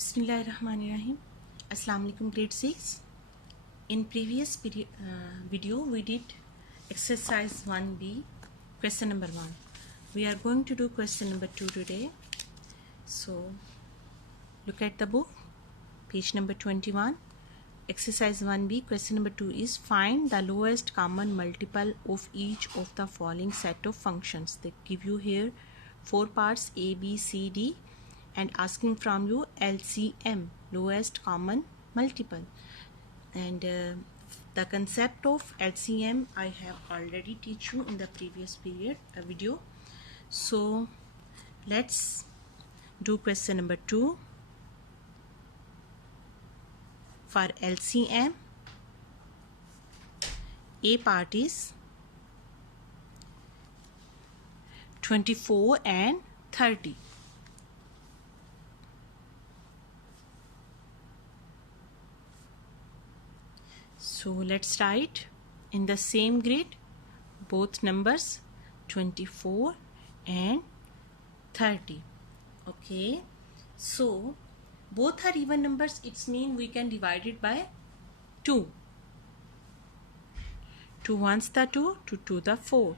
Bismillahirrahmanirrahim. Assalamu alaikum grade 6. In previous video we did exercise 1B question number 1. We are going to do question number 2 today. So look at the book, page number 21. Exercise 1B question number 2 is find the lowest common multiple of each of the following set of functions. They give you here 4 parts A, B, C, D and asking from you LCM, lowest common multiple. And the concept of LCM I have already teach you in the previous video. So let's do question number 2. For LCM, A part is 24 and 30. So let's write in the same grid both numbers 24 and 30. Okay, so both are even numbers, it's mean we can divide it by 2. 2 ones the 2, 2 2 the 4.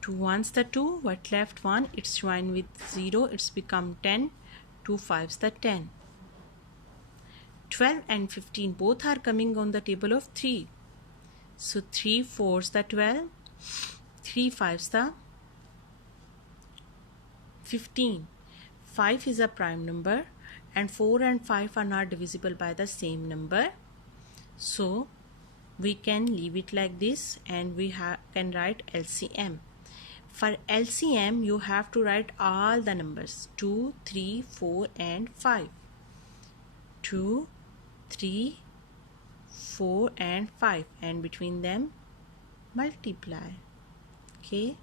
2 ones the 2, what left 1, it's joined with 0, it's become 10. 2 5s the 10. 12 and 15 both are coming on the table of 3. So 3 4s the 12, 3 5s the 15. 5 is a prime number and 4 and 5 are not divisible by the same number. So we can leave it like this and we can write LCM. For LCM you have to write all the numbers 2, 3, 4 and 5. 2, 3, 4 and 5 and between them multiply. Okay,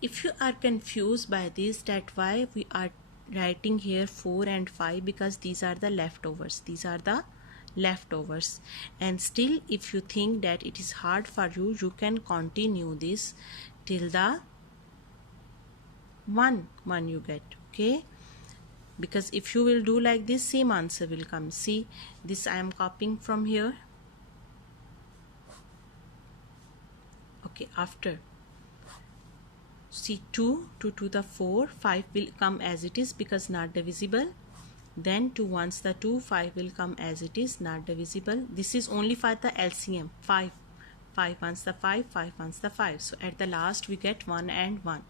if you are confused by this, that why we are writing here 4 and 5, because these are the leftovers, and still if you think that it is hard for you, you can continue this till the 1 you get. Okay, because if you will do like this, same answer will come. See, this I am copying from here. Okay, after see 2 to the 4, 5 will come as it is because not divisible. Then 2 ones the 2, 5 will come as it is, not divisible. This is only for the LCM. 5 ones the 5, 5 ones the 5. So at the last we get 1 and 1.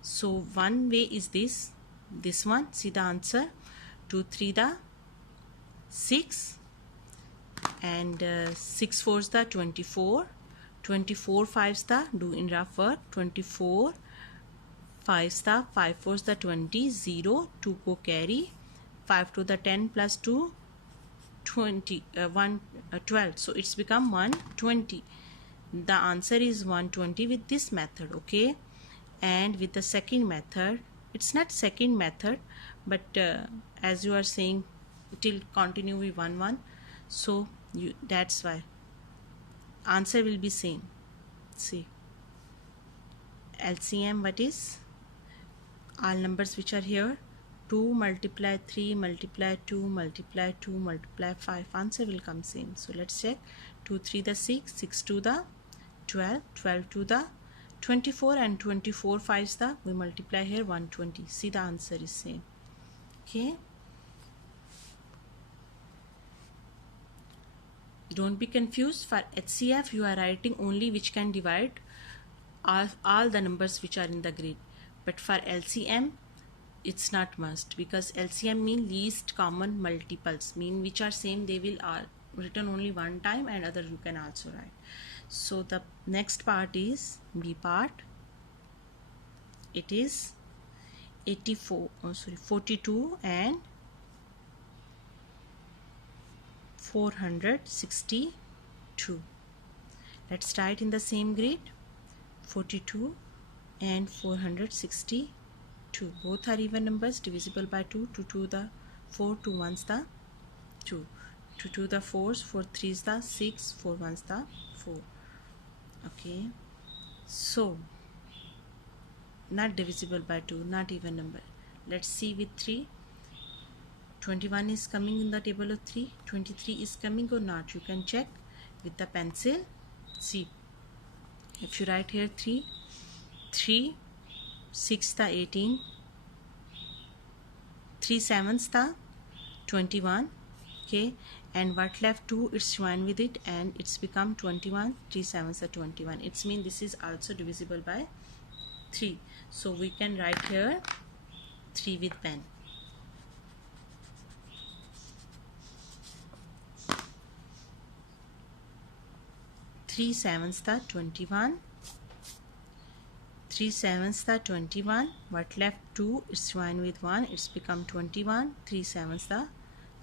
So one way is this one. See the answer, 2 3 the 6 and 6 4s the 24. 24 5s the, do in rough work, 24 5s the 5 4s the 20, 0 2 go carry, 5 to the 10 plus 2 20, 12, so it's become 120. The answer is 120 with this method. Okay, and with the second method, it's not second method, but as you are saying it will continue with 1 1, so that's why answer will be same. See, LCM, what is all numbers which are here, 2 multiply 3 multiply 2 multiply 2 multiply 5, answer will come same. So let's check, 2 3 the 6, 6 to the 12, 12 to the 24 and 24 5s the, we multiply here 120. See, the answer is same. Okay, don't be confused. For HCF you are writing only which can divide all the numbers which are in the grid, but for LCM it's not must, because LCM mean least common multiples, mean which are same, they will are written only one time and other you can also write. So the next part is B part. It is 42 and 462. Let's write in the same grid 42 and 462. Both are even numbers, divisible by 2. 2 to the 4, 2 ones the 2. 2 to the 4s, 4 3s the 6, 4 ones the 4. Okay, so not divisible by 2, not even number. Let's see with 3. 21 is coming in the table of 3. 23 is coming or not? You can check with the pencil. See, if you write here 3, 3, 6 the 18, 3 7s the 21, okay, and what left 2, it's joined with it and it's become 21. 3 7s are 21. It's mean this is also divisible by 3. So we can write here 3 with pen. Three sevens the 21. 3 7s the 21. What left 2, it's joined with 1, it's become 21. 3 7s the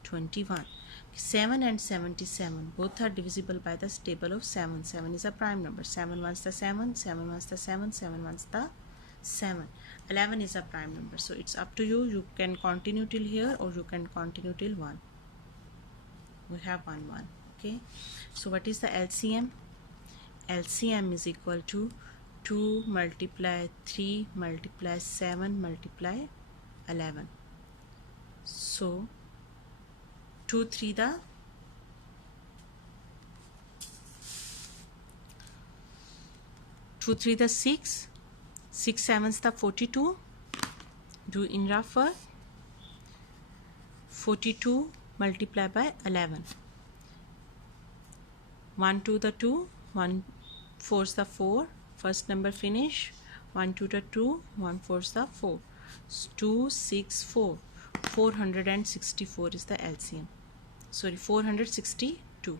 21. 7 and 77 both are divisible by the table of 7. 7 is a prime number. 7 1s the 7, 7 1s the 7, 7 1s the 7. 11 is a prime number. So it's up to you. You can continue till here or you can continue till 1. We have 1 1. Okay. So what is the LCM? LCM is equal to 2 multiply 3 multiply 7 multiply 11. So 2 3 the 2 3 the 6, 6 7s the 42. Do in rough work. 42 multiply by 11. 1 2 the 2, 1 4's the 4. First number finish. 1 2 the 2, 1 4's the 4. 2 6 4. 464 is the LCM. Sorry, 462.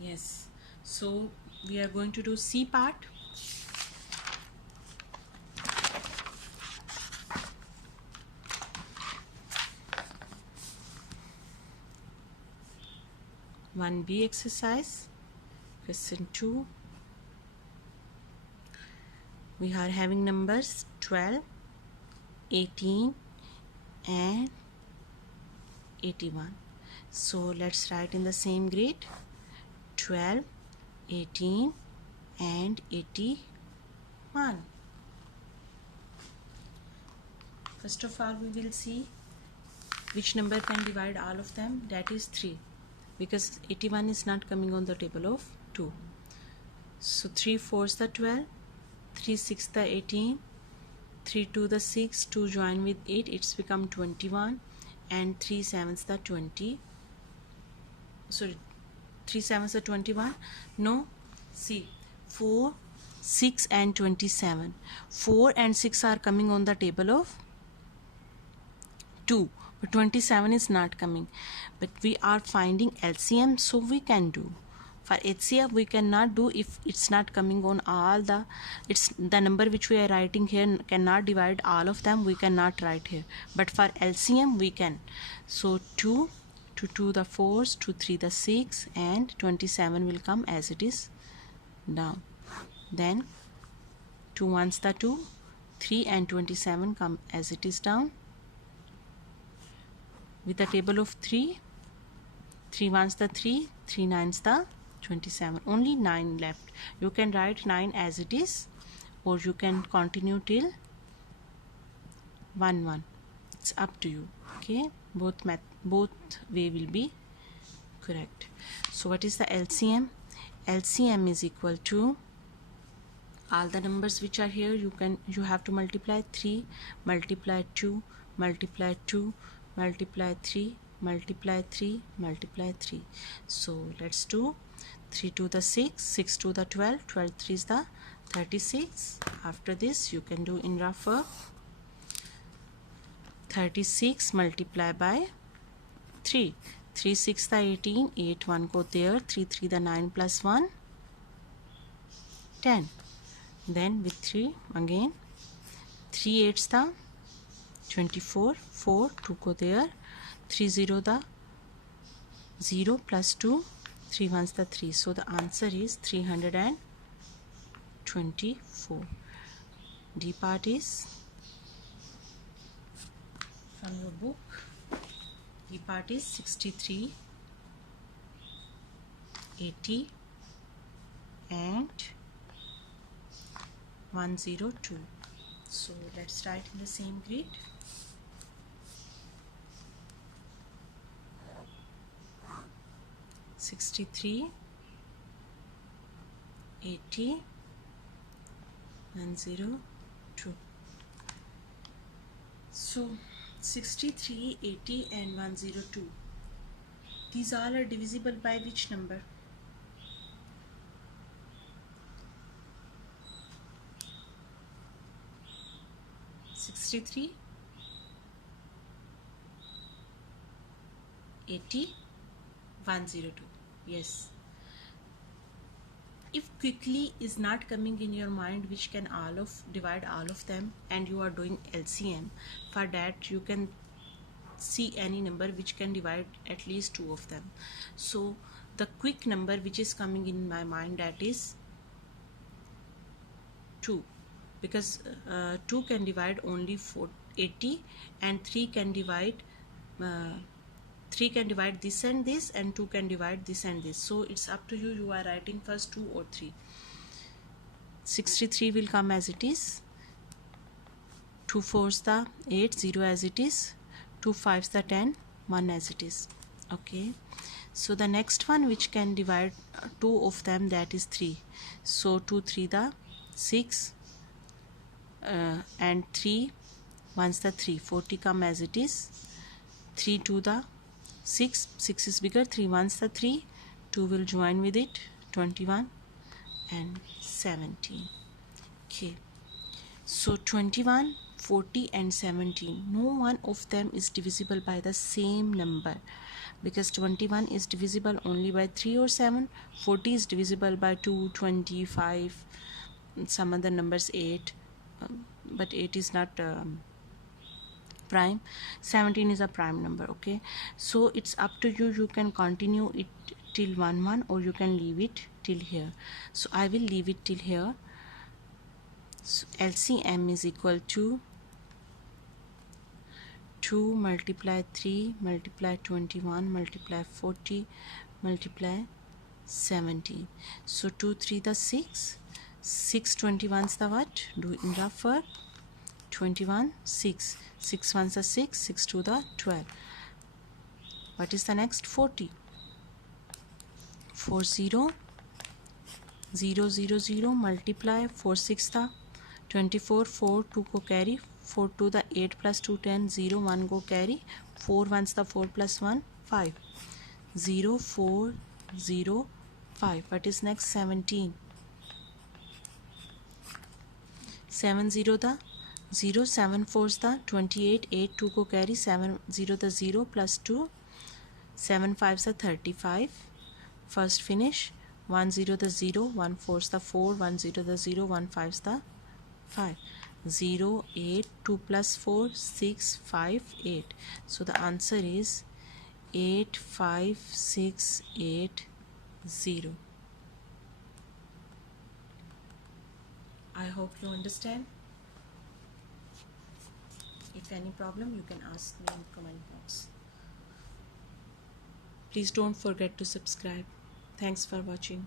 Yes. So we are going to do C part. One B exercise, question 2. We are having numbers 12, 18 and 81. So let's write in the same grid 12, 18 and 81. First of all, we will see which number can divide all of them. That is 3, because 81 is not coming on the table of 2. So 3 4's the 12, 3 6 the 18, 3 2 the 6, 2 join with 8, it's become 21, and 3 7's the 20. Sorry, 3 7's the 21. No, see, 4 6 and 27. 4 and 6 are coming on the table of 2, but 27 is not coming. But we are finding LCM, so we can do. For HCF we cannot do if it's not coming on all the, it's the number which we are writing here cannot divide all of them, we cannot write here. But for LCM we can. So 2 to 2 the 4's, 2 3 the 6, and 27 will come as it is down. Then 2 1's the 2, 3 and 27 come as it is down. With the table of 3, 3 1's the 3, 3 9's the 27. Only 9 left. You can write 9 as it is, or you can continue till 1 1. It's up to you. Okay, both way will be correct. So what is the LCM? LCM is equal to all the numbers which are here. You have to multiply 3, multiply 2, multiply 2, multiply 3, multiply 3, multiply 3. So let's do 3 to the 6, 6 to the 12, 12 3 is the 36. After this you can do in rough work. 36 multiply by 3, 3 6 the 18, 8 1 go there, 3 3 the 9 plus 1, 10. Then with 3 again, 3 8 the 24, 4 2 go there, 3 0 the 0 plus 2, 3 1's the 3. So the answer is 324. D part is from your book. D part is 63, 80 and 102. So let's write in the same grid. $63, $80, $102. So 63, 80 and 102. These all are divisible by which number? 63, 80, 102. Yes. If quickly is not coming in your mind, which can divide all of them, and you are doing LCM, for that you can see any number which can divide at least two of them. So the quick number which is coming in my mind, that is 2, because 2 can divide only 80, and 3 can divide this and this, and 2 can divide this and this. So it's up to you, you are writing first 2 or 3. 63 will come as it is, 2 4s the 8, 0 as it is, 2 5s the 10, 1 as it is. Okay, so the next one which can divide two of them, that is 3. So 2 3 the 6, and 3 1's the 3, 40 come as it is, 3 2 the 6, 6 is bigger, 3 1's the 3, 2 will join with it, 21 and 17. Okay, so 21, 40 and 17, no one of them is divisible by the same number, because 21 is divisible only by 3 or 7, 40 is divisible by 2, 25, some other numbers 8, but 8 is not prime, 17 is a prime number. Okay, so it's up to you, you can continue it till 1 1, or you can leave it till here. So I will leave it till here. So LCM is equal to 2 multiply 3 multiply 21 multiply 40 multiply 17. So 2 3 the 6, 6 21's the what? Do in rough work. 21 6, 6 1's the 6, 6 2 the 12. What is the next? 40. 4 0 0 0 0 multiply 4 6 the 24, 4 2 को carry, 4 2 the 8 plus 2 10, 0 1 go carry, 4 1's the 4 plus 1 5, 0 4 0 5. What is next? 17. 7 0 the 0, 7 4's the 28, 8 2 को carry, 7 0 the 0 plus 2, 7 5's the 35. First finish. 1 0 the 0, 1 4's the 4, 1 0 the 0, 1 5's the 5, 0 8 2 plus 4 6 5 8. So the answer is 8 5 6 8 0. I hope you understand. If any problem, you can ask me in comment box. Please don't forget to subscribe. Thanks for watching.